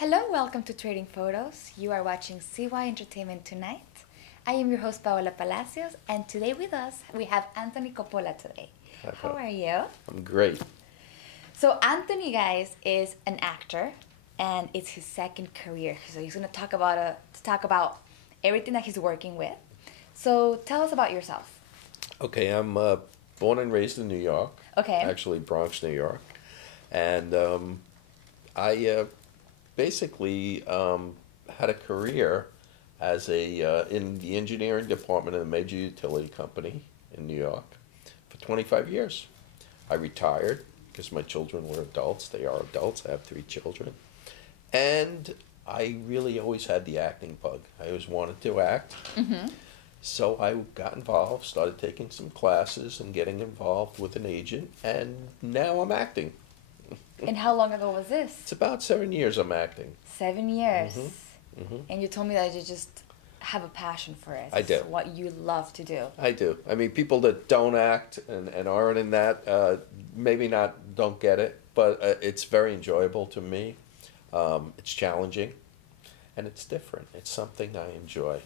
Hello, welcome to Trading Photos. You are watching CY Entertainment tonight. I am your host, Paola Palacios, and today with us we have Anthony Coppola today. Hi, How are you? I'm great. So Anthony, guys, is an actor, and it's his second career. So he's going to talk about everything that he's working with. So tell us about yourself. Okay, I'm born and raised in New York. Okay. Actually, Bronx, New York. And I basically had a career as in the engineering department of a major utility company in New York for 25 years. I retired because my children were adults. They are adults. I have 3 children. And I really always had the acting bug. I always wanted to act. Mm-hmm. So I got involved, started taking some classes and getting involved with an agent, and now I'm acting. And how long ago was this? It's about 7 years I'm acting. 7 years. Mm-hmm. Mm-hmm. And you told me that you just have a passion for it. I do. It's what you love to do. I do. I mean, people that don't act and aren't in that, maybe don't get it, but it's very enjoyable to me. It's challenging, and it's different. It's something I enjoy,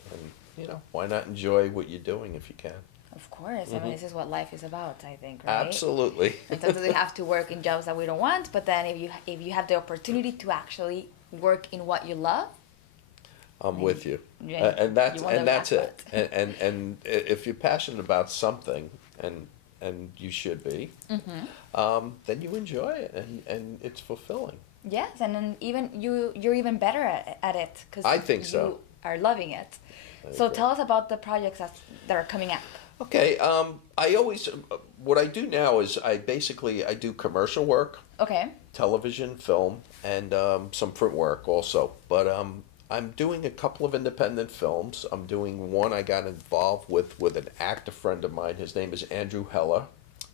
and why not enjoy what you're doing if you can? Of course. Mm-hmm. I mean, this is what life is about, I think, right? Absolutely. Sometimes we have to work in jobs that we don't want, but then if you have the opportunity to actually work in what you love, I'm with you, yeah, and that's it. jackpot. And if you're passionate about something, and you should be, Mm-hmm. then you enjoy it, and it's fulfilling. Yes, and then you're even better at it because I think so. You are loving it. So Okay. tell us about the projects that are coming up. Okay, what I do now is I do commercial work, Okay. television, film, and some print work also. But I'm doing a couple of independent films. I'm doing one I got involved with an actor friend of mine. His name is Andrew Heller.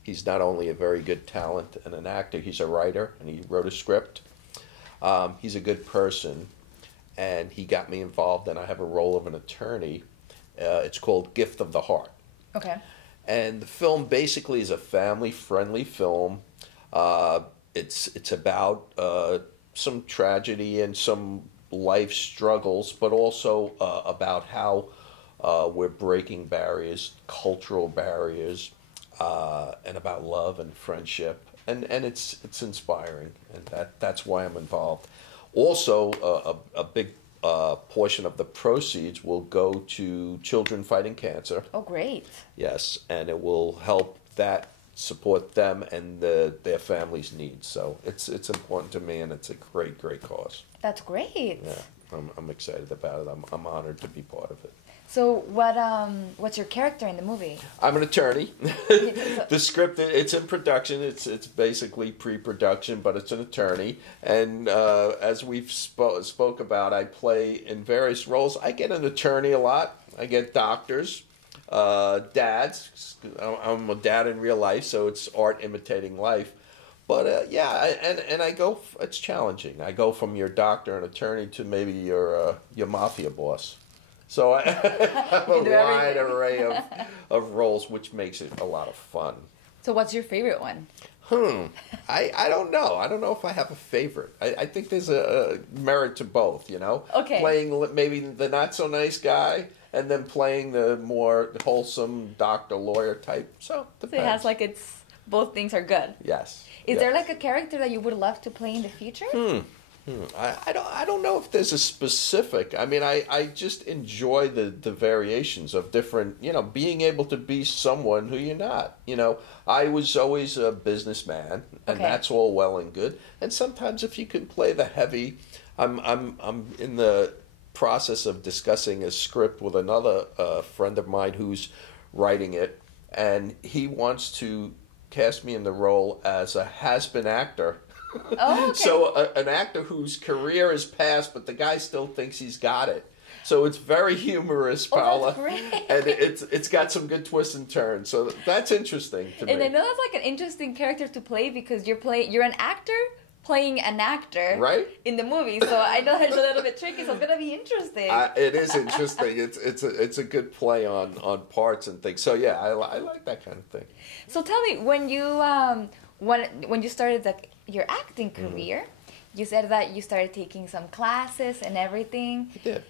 He's not only a very good talent and an actor, he's a writer, and he wrote a script. He's a good person, and he got me involved, and I have a role of an attorney. It's called Gift of the Heart. Okay. And the film basically is a family-friendly film. It's about some tragedy and some life struggles, but also about how we're breaking barriers, cultural barriers, and about love and friendship. And it's inspiring, and that's why I'm involved. Also, a big portion of the proceeds will go to children fighting cancer. Oh, great. Yes, and it will help support them and their families' needs. So it's important to me, and it's a great cause. That's great. Yeah, I'm excited about it. I'm honored to be part of it. So what's your character in the movie? I'm an attorney. The script, it's in production. It's basically pre-production, but it's an attorney. And as we've spoke about, I play in various roles. I get an attorney a lot. I get doctors, dads. I'm a dad in real life, so it's art imitating life. But and I go. It's challenging. I go from your doctor and attorney to maybe your mafia boss. So I have a wide array of roles, which makes it a lot of fun. So what's your favorite one? I don't know. I don't know if I have a favorite. I think there's a merit to both, Okay. Playing maybe the not-so-nice guy, and then playing the more wholesome doctor, lawyer type. So So it has both things are good. Yes. Is there a character that you would love to play in the future? I don't know if there's a specific. I mean, I just enjoy the variations of different, being able to be someone who you're not. I was always a businessman, and Okay. that's all well and good. And sometimes if you can play the heavy, I'm in the process of discussing a script with another friend of mine who's writing it, and he wants to cast me in the role as a has-been actor. Oh, okay. So an actor whose career is past, but the guy still thinks he's got it. So it's very humorous, Paola. That's great. And it's got some good twists and turns. So that's interesting to me. And I know that's an interesting character to play because you're an actor playing an actor right? in the movie. So I know it's a little bit tricky, so it's gonna be interesting. It is interesting. It's a good play on parts and things. So yeah, I like that kind of thing. So tell me, when you started your acting career, you said that you started taking some classes and everything. I did.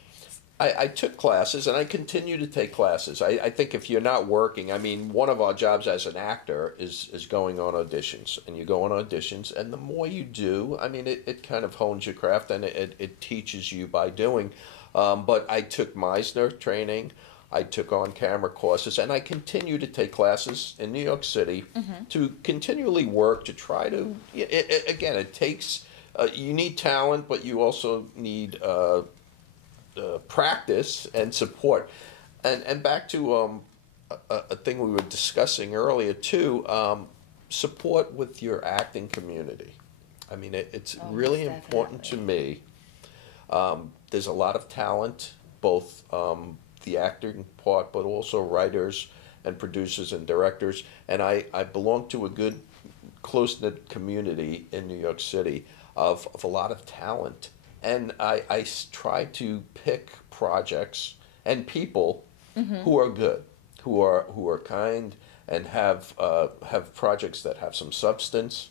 I took classes, and I continue to take classes. I think if you're not working, I mean, one of our jobs as an actor is going on auditions. And you go on auditions, and the more you do, I mean, it kind of hones your craft, and it teaches you by doing. But I took Meisner training. I took on-camera courses, and I continue to take classes in New York City to continually work to try to, again, it takes, you need talent, but you also need practice and support. And back to a thing we were discussing earlier too, support with your acting community. I mean, it's really important to me. There's a lot of talent, both the acting part, but also writers and producers and directors. And I belong to a good, close-knit community in New York City of a lot of talent. And I try to pick projects and people who are good, who are kind, and have projects that have some substance.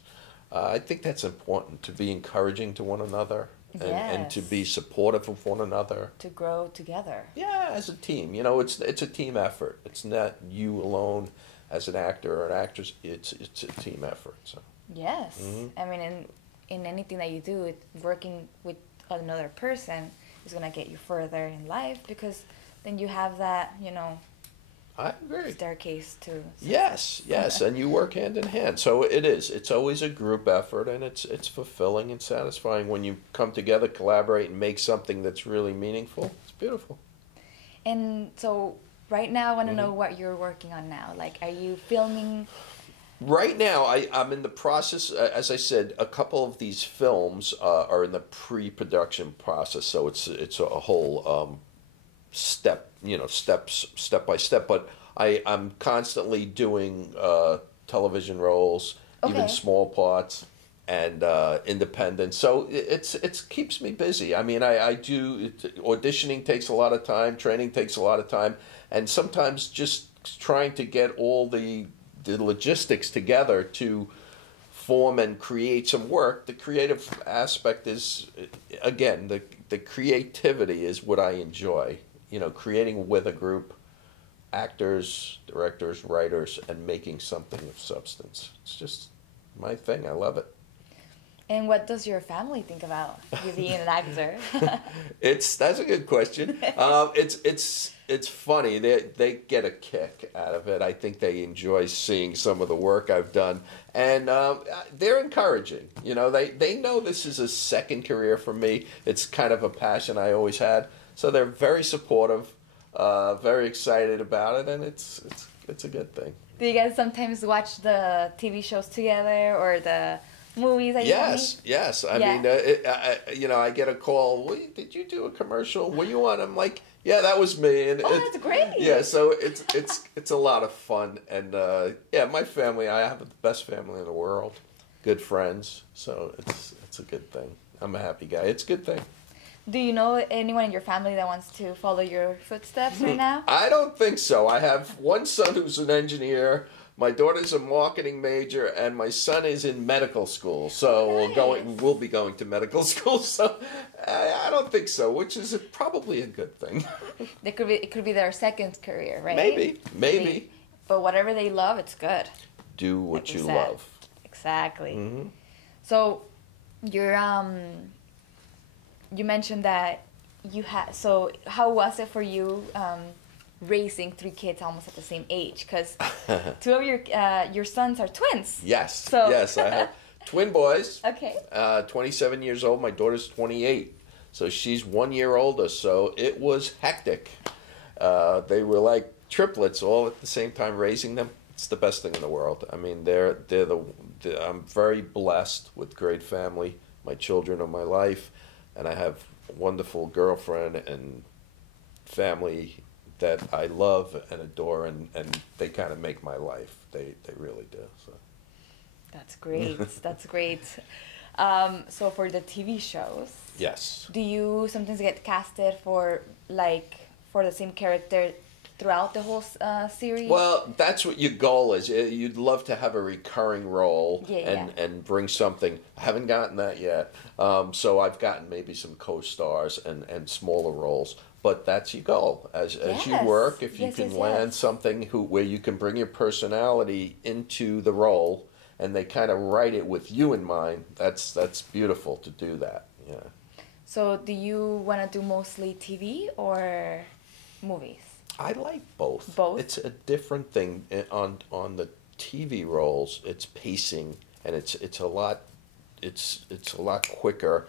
I think that's important, to be encouraging to one another, and to be supportive of one another. To grow together. Yeah, as a team. You know, it's a team effort. It's not you alone as an actor or an actress. It's a team effort. So. Yes. I mean, in anything that you do, working with another person is going to get you further in life, because then you have that, I agree. staircase to success. Yes, and you work hand in hand. So it's always a group effort, and it's fulfilling and satisfying when you come together, collaborate, and make something that's really meaningful. It's beautiful. And so right now I want to know what you're working on now. Like, are you filming? Right now, I'm in the process. As I said, a couple of these films are in the pre-production process, so it's a whole step by step. But I'm constantly doing television roles, even small parts, and independent. So it keeps me busy. I mean, I do auditioning takes a lot of time, training takes a lot of time, and sometimes just trying to get all the logistics together to form and create some work. The creative aspect is, again, the creativity is what I enjoy. Creating with a group, actors, directors, writers, and making something of substance. It's just my thing. I love it. And what does your family think about you being an actor? That's a good question. It's funny. They get a kick out of it. I think they enjoy seeing some of the work I've done, and they're encouraging. They know this is a second career for me. It's kind of a passion I always had, so they're very supportive, very excited about it, and it's a good thing. Do you guys sometimes watch the TV shows together or the movies that you make? Yes. I mean, I get a call. Did you do a commercial? Were you on? I'm like, yeah, that was me. And that's great. Yeah, so it's a lot of fun, and my family. I have the best family in the world, good friends. So it's a good thing. I'm a happy guy. It's a good thing. Do you know anyone in your family that wants to follow your footsteps right now? I don't think so. I have one son who's an engineer. My daughter's a marketing major, and my son is in medical school. So we'll be going to medical school. So I don't think so, which is probably a good thing. It could be their second career, right? Maybe. But whatever they love, it's good. Do what you love. Exactly. So you mentioned that you had. So how was it for you? Raising 3 kids almost at the same age, because 2 of your sons are twins. Yes. Yes, I have twin boys. Okay. 27 years old. My daughter's 28, so she's 1 year older. So it was hectic. They were like triplets all at the same time. Raising them, it's the best thing in the world. I mean, I'm very blessed with great family. My children are my life, and I have a wonderful girlfriend and family that I love and adore, and they kind of make my life. They really do. So. That's great. That's great. So for the TV shows, yes. Do you sometimes get casted for the same character throughout the whole series? Well, that's what your goal is. You'd love to have a recurring role and bring something. I haven't gotten that yet. So I've gotten maybe some co-stars and smaller roles. But that's your goal. As you work, if you can land something where you can bring your personality into the role and they kind of write it with you in mind, that's beautiful to do that. Yeah. So do you want to do mostly TV or movies? I like both. Both? It's a different thing. On the TV roles, it's pacing and it's a lot quicker.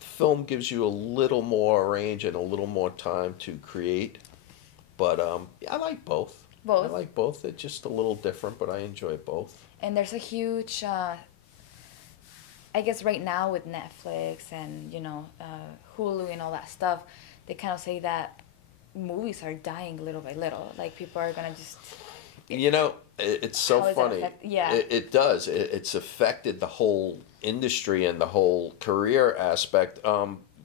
Film gives you a little more range and a little more time to create. But I like both. Both? I like both. It's just a little different, but I enjoy both. And there's a huge I guess right now with Netflix and, Hulu and all that stuff, they kind of say that movies are dying little by little. Like, people are going to just... It's so funny. It does. It's affected the whole industry and the whole career aspect.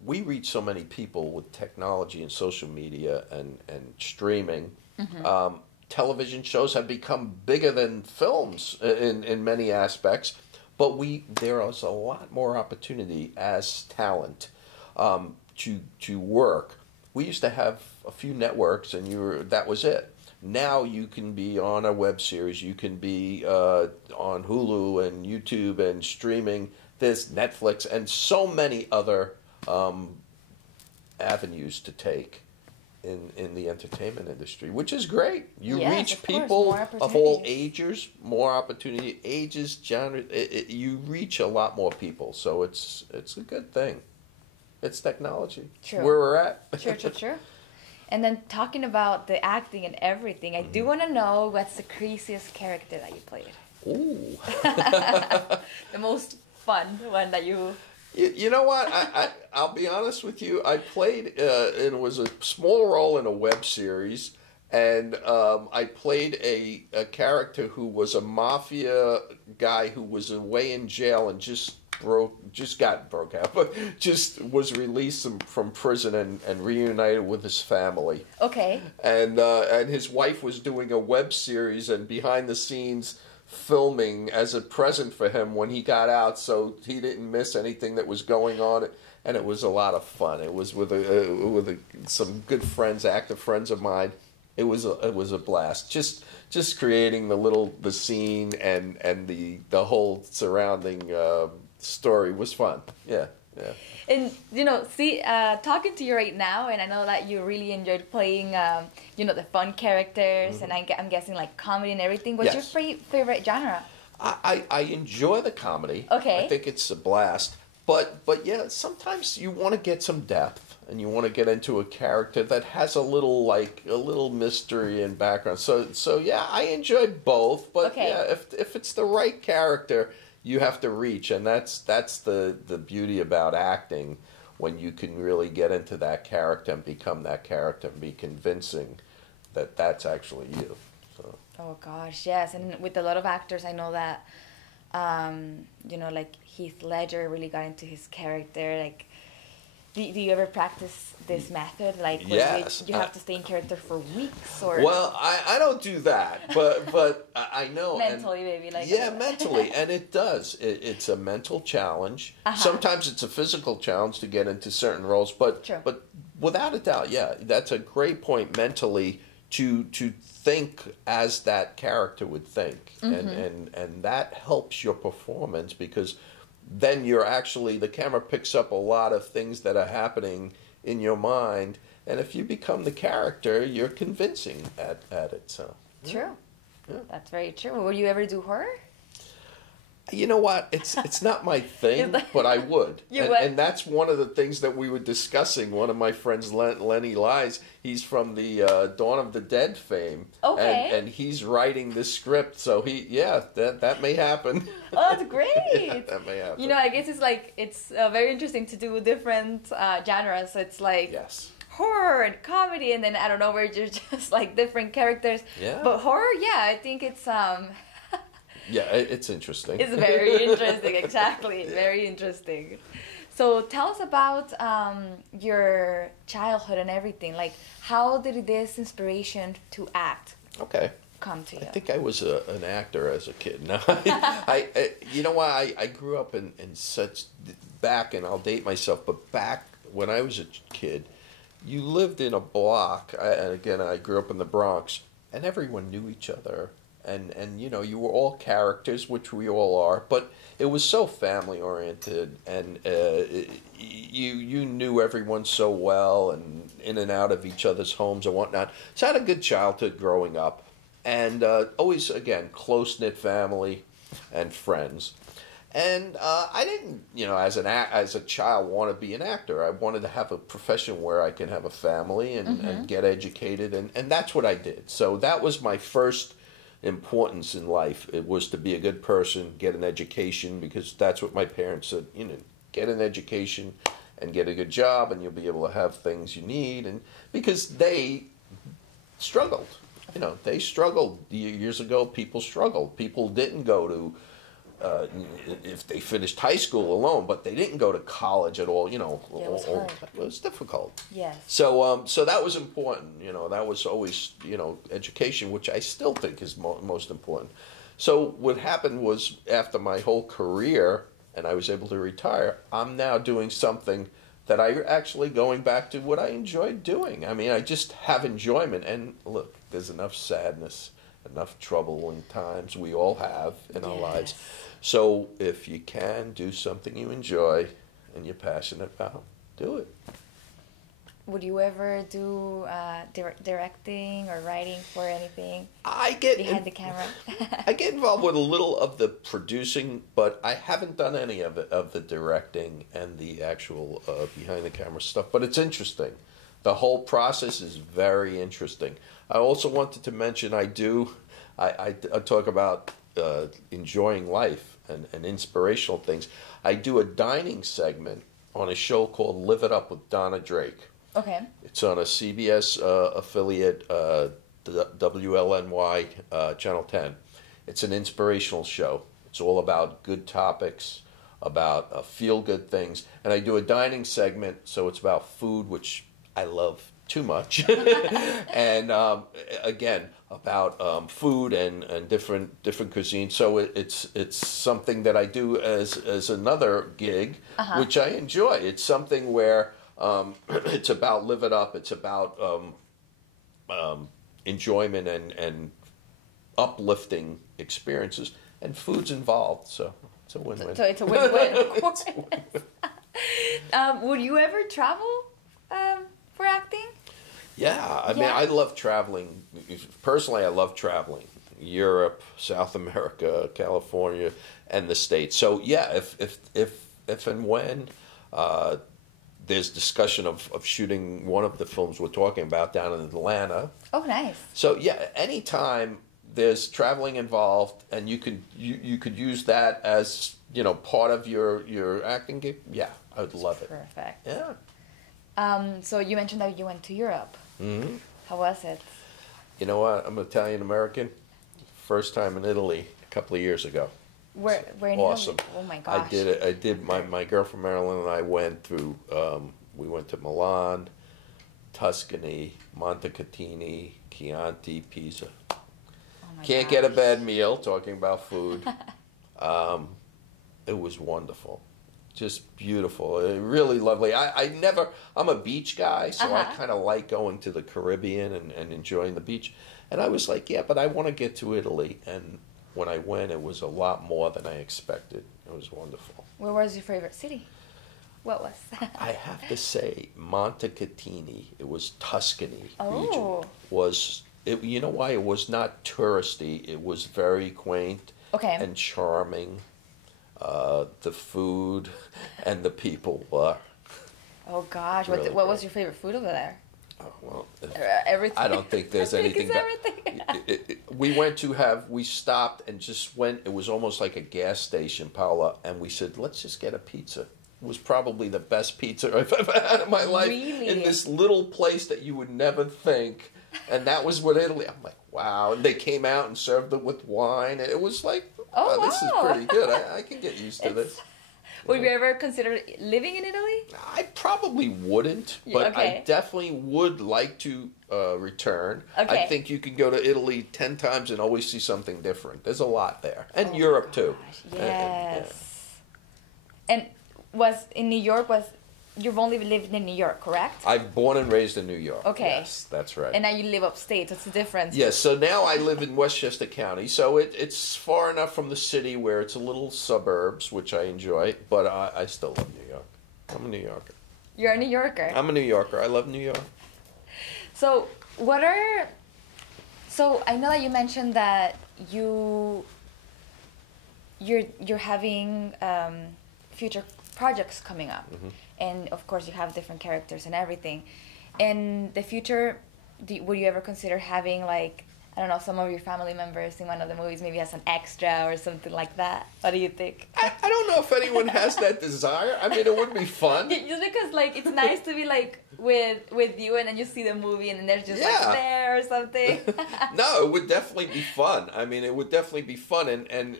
We reach so many people with technology and social media and streaming. Mm-hmm. Television shows have become bigger than films in many aspects. But there is a lot more opportunity as talent to work. We used to have a few networks, and that was it. Now you can be on a web series. You can be on Hulu and YouTube and streaming. There's Netflix and so many other avenues to take in the entertainment industry, which is great. You reach people of all ages, more opportunity, ages, genres. You reach a lot more people, so it's a good thing. It's technology. True. Where we're at. True. And then talking about the acting and everything, I do want to know what's the craziest character that you played. Ooh. The most fun one that you... You know what? I'll be honest with you. I played, it was a small role in a web series, and I played a character who was a mafia guy who was away in jail and just was released from prison and reunited with his family. Okay. And his wife was doing a web series and behind the scenes filming as a present for him when he got out, so he didn't miss anything that was going on, and it was a lot of fun. It was with some good friends, active friends of mine. It was a blast. Just creating the scene and the whole surrounding story was fun. Yeah. And talking to you right now, and I know that you really enjoyed playing, the fun characters, mm-hmm. and I'm guessing like comedy and everything. What's your favorite genre? I enjoy the comedy. Okay. I think it's a blast. But yeah, sometimes you want to get some depth, and you want to get into a character that has a little mystery and background. So yeah, I enjoy both. But yeah, if it's the right character, you have to reach, and that's the beauty about acting, when you can really get into that character and become that character and be convincing that that's actually you. So. Oh gosh, yes, and with a lot of actors, I know that, like Heath Ledger really got into his character. Like, do you ever practice this method? Like, yes. You have to stay in character for weeks, or? Well, I don't do that, but I know. Mentally, maybe. Mentally, and it does. It's a mental challenge. Uh-huh. Sometimes it's a physical challenge to get into certain roles, but without a doubt, yeah, that's a great point mentally to think as that character would think, mm-hmm. and that helps your performance, because then the camera picks up a lot of things that are happening in your mind, and if you become the character, you're convincing at it. So true. Yeah. That's very true. Would you ever do horror? You know what? It's not my thing, but I would. And that's one of the things that we were discussing. One of my friends, Lenny Lies, he's from the Dawn of the Dead fame. Okay. And he's writing this script, so that may happen. Oh, that's great. Yeah, that may happen. I guess it's very interesting to do different genres. So it's like horror and comedy, and then I don't know, where you're just like different characters. Yeah. But horror, I think it's Yeah, it's interesting. It's very interesting, exactly. Yeah. Very interesting. So tell us about your childhood and everything. Like, how did this inspiration to act Okay. come to you? I think I was an actor as a kid. No, you know why? I grew up in such, back, and I'll date myself, but back when I was a kid, you lived in a block, and again, I grew up in the Bronx, and everyone knew each other. And you know, you were all characters, which we all are, but it was so family oriented, and you knew everyone so well, and in and out of each other's homes and whatnot. So I had a good childhood growing up, and always, again, close knit family and friends. And I didn't, you know, as a child, want to be an actor. I wanted to have a profession where I can have a family and get educated, and that's what I did. So that was my first importance in life. It was to be a good person, get an education, because that's what my parents said, you know, get an education and get a good job, and you'll be able to have things you need. And because they struggled, you know, they struggled years ago. People struggled. People didn't go to if they finished high school alone, but they didn't go to college at all. You know, Yeah, it was hard. it was difficult. Yes. So so that was important. You know, that was always, you know, education, which I still think is most important. So what happened was, after my whole career and I was able to retire, I'm now doing something that I actually going back to what I enjoyed doing. I mean, I just have enjoyment. And look, there's enough sadness, enough troubling times we all have in our lives. So if you can do something you enjoy and you're passionate about, do it. Would you ever do directing or writing for anything I get behind the camera? I get involved with a little of the producing, but I haven't done any of it, of the directing and the actual behind the camera stuff. But it's interesting. The whole process is very interesting. I also wanted to mention I talk about enjoying life and inspirational things. I do a dining segment on a show called Live It Up with Donna Drake. Okay. It's on a CBS affiliate, WLNY, Channel 10. It's an inspirational show. It's all about good topics, about feel-good things. And I do a dining segment, so it's about food, which I love too much. And again, about food and different cuisines. So it's something that I do as another gig, which I enjoy. It's something where it's about live it up. It's about enjoyment and uplifting experiences, and food's involved. So it's a win-win. So it's a win-win, of course. Would you ever travel for acting? Yeah, I mean, I love traveling. Personally, I love traveling. Europe, South America, California, and the States. So yeah, if and when there's discussion of shooting one of the films we're talking about down in Atlanta. Oh, nice. So yeah, anytime there's traveling involved, and you could use that as, you know, part of your acting gig. Yeah, I would love it. Perfect. Yeah. So you mentioned that you went to Europe. Mm-hmm. How was it? You know what? I'm Italian American. First time in Italy a couple of years ago. Where in awesome. Italy? Oh my gosh. I did. My girl from Maryland and I went through. We went to Milan, Tuscany, Montecatini, Chianti, Pisa. Oh my Can't gosh. get a bad meal. Talking about food, it was wonderful, just beautiful, really lovely. I'm a beach guy, so I kind of like going to the Caribbean and enjoying the beach. And I was like, yeah, but I want to get to Italy. And when I went, it was a lot more than I expected. It was wonderful. Where was your favorite city? What was? I have to say, Montecatini, it was Tuscany Oh. region, was it? You know why? It was not touristy. It was very quaint and charming. The food and the people were. Oh gosh, really what was your favorite food over there? Oh, well, Everything. I don't think there's anything. Everything. We stopped and just went. It was almost like a gas station, Paula, and we said, let's just get a pizza. It was probably the best pizza I've ever had in my life. Really? In this little place that you would never think. And that was what Italy. I'm like, wow. And they came out and served it with wine. And it was like, Oh, this is wow. pretty good. I can get used to this. Would you ever consider living in Italy? I probably wouldn't, but I definitely would like to return. Okay. I think you can go to Italy 10 times and always see something different. There's a lot there. And Europe, too. Yes. And was in New York, you've only lived in New York, correct? I'm born and raised in New York. Okay. Yes, that's right. And now you live upstate. What's the difference? Yes, so now I live in Westchester County, so it's far enough from the city where it's a little suburbs, which I enjoy, but I still love New York. I'm a New Yorker. You're a New Yorker? I'm a New Yorker. I love New York. So so I know that you mentioned that you're having future projects coming up. Mm-hmm. And of course you have different characters and everything. In the future, would you ever consider having, like, I don't know, some of your family members in one of the movies, maybe as an extra or something like that? What do you think? I don't know if anyone has that desire. I mean, it would be fun. Just because, like, it's nice to be, like, with you and then you see the movie and then they're just, like, there or something. No, it would definitely be fun. I mean, it would definitely be fun. And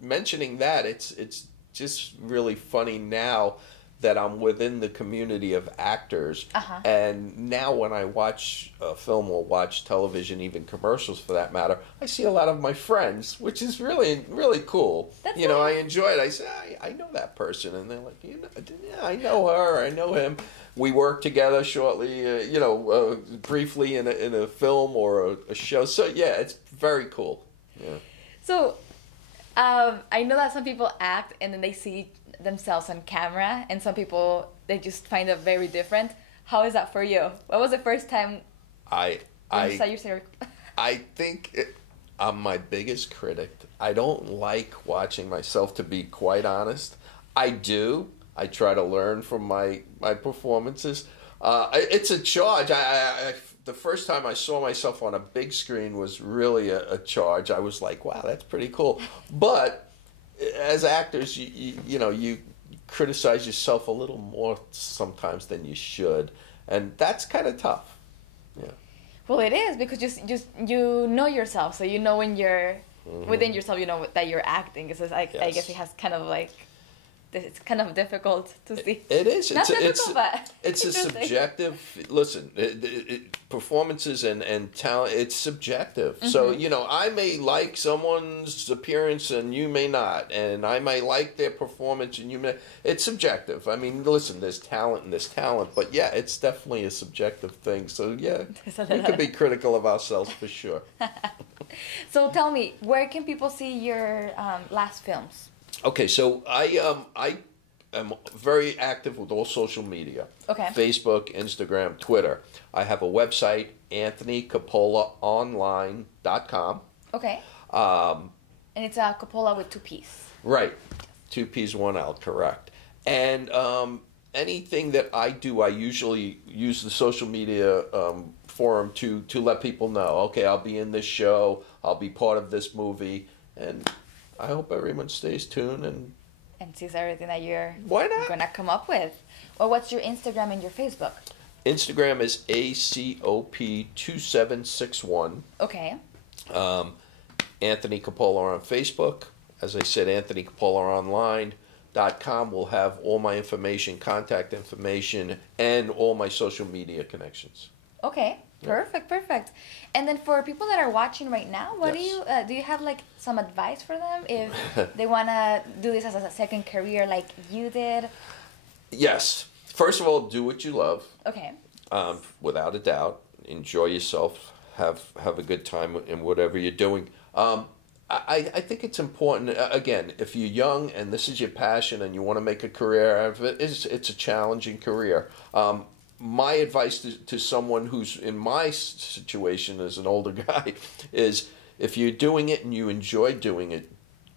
mentioning that, it's just really funny now that I'm within the community of actors. And now when I watch a film or watch television, even commercials for that matter, I see a lot of my friends, which is really, really cool. That's you know, nice. I enjoy it. I say, I know that person. And they're like, yeah, I know her, I know him. We work together shortly, briefly in a film or a show. So, yeah, it's very cool. Yeah. So, I know that some people act and then they see themselves on camera, and some people, they just find it very different. How is that for you? What was the first time you saw yourself? I think I'm my biggest critic. I don't like watching myself, to be quite honest. I do. I try to learn from my performances. It's a charge. The first time I saw myself on a big screen was really a charge. I was like, wow, that's pretty cool. But as actors, you criticize yourself a little more sometimes than you should, and that's kind of tough. Yeah. Well, it is, because you know yourself, so you know when you're within yourself, you know that you're acting. Because I guess it has kind of like, it's kind of difficult to see. It is. It's a subjective. Listen, performances and talent. It's subjective. So I may like someone's appearance and you may not, and I may like their performance and you may. It's subjective. I mean, listen, there's talent and there's talent, but yeah, it's definitely a subjective thing. So yeah, we could be critical of ourselves for sure. So tell me, where can people see your last films? Okay, so I am very active with all social media. Okay. Facebook, Instagram, Twitter. I have a website, AnthonyCoppolaOnline.com. Okay. And it's a Coppola with 2 P's. Right. 2 P's, 1 L, correct. And anything that I do, I usually use the social media forum to let people know, okay, I'll be in this show, I'll be part of this movie, and I hope everyone stays tuned and sees everything that you're gonna come up with. Well, what's your Instagram and your Facebook? Instagram is ACOP2761. Okay. Anthony Coppola on Facebook. As I said, AnthonyCoppolaOnline.com will have all my information, contact information, and all my social media connections. Okay. Perfect. And then for people that are watching right now, what do you have, like, some advice for them if they want to do this as a second career like you did? Yes. First of all, do what you love. Okay. Without a doubt. Enjoy yourself. Have a good time in whatever you're doing. I think it's important, again, if you're young and this is your passion and you want to make a career out of it, it's a challenging career. My advice to someone who's in my situation as an older guy is, if you're doing it and you enjoy doing it,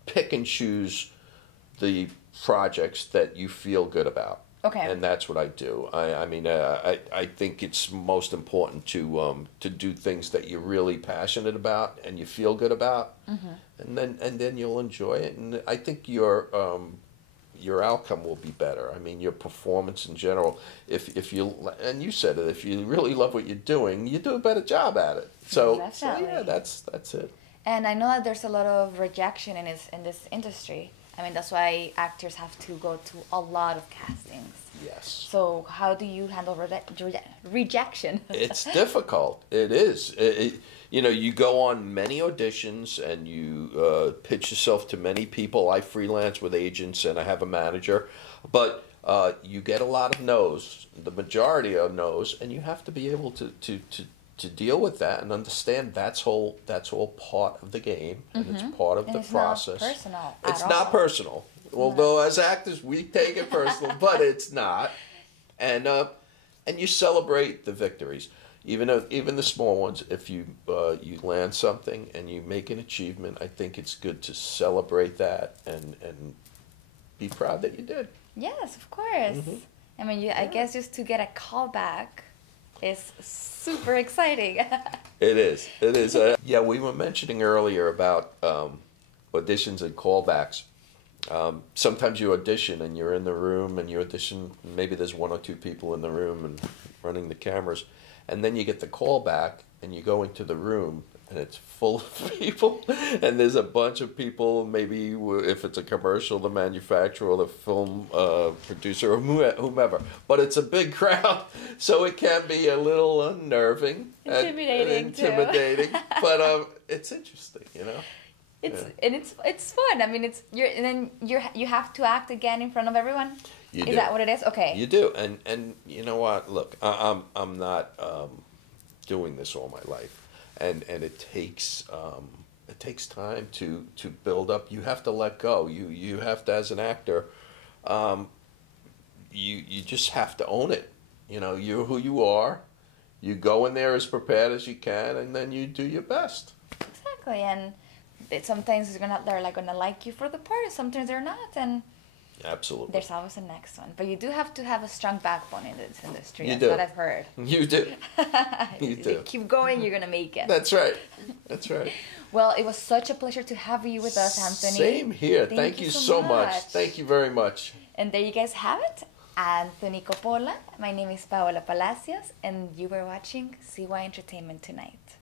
pick and choose the projects that you feel good about. Okay. And that's what I do. I think it's most important to do things that you're really passionate about and you feel good about, and then you'll enjoy it. And I think your outcome will be better. I mean, your performance in general. If you, and you said it, if you really love what you're doing, you do a better job at it. So yeah, that's it. And I know that there's a lot of rejection in this industry. I mean, that's why actors have to go to a lot of castings. Yes. So how do you handle rejection? It's difficult. It is. You know, you go on many auditions and you pitch yourself to many people. I freelance with agents and I have a manager, but you get a lot of no's. The majority are no's, and you have to be able to deal with that and understand that's all part of the game, and it's part of the process. Not personal. It's not personal. Although as actors we take it personal, but it's not. And you celebrate the victories, even the small ones. If you land something and you make an achievement, I think it's good to celebrate that and be proud that you did. Yes, of course. I mean, I guess just to get a call back is super exciting. It is. It is. Yeah, we were mentioning earlier about auditions and callbacks. Sometimes you audition and you're in the room and you audition, maybe there's one or two people in the room and running the cameras, and then you get the call back and you go into the room and it's full of people and there's a bunch of people, maybe if it's a commercial, the manufacturer or the film producer or whomever, but it's a big crowd, so it can be a little unnerving, intimidating but it's interesting, you know. It's fun. I mean, you have to act again in front of everyone. Is that what it is? Okay. You do, and you know what? Look, I'm not doing this all my life, and it takes time to build up. You have to let go. You have to, as an actor, you just have to own it. You know, you're who you are. You go in there as prepared as you can, and then you do your best. Exactly, and sometimes they're gonna like you for the part, sometimes they're not, and absolutely there's always a next one. But you do have to have a strong backbone in this industry. That's what I've heard. You do. You do. Keep going, you're gonna make it. That's right. That's right. Well, it was such a pleasure to have you with us, Anthony. Same here. Thank you so much. Thank you very much. And there you guys have it. Anthony Coppola. My name is Paola Palacios, and you were watching CY Entertainment Tonight.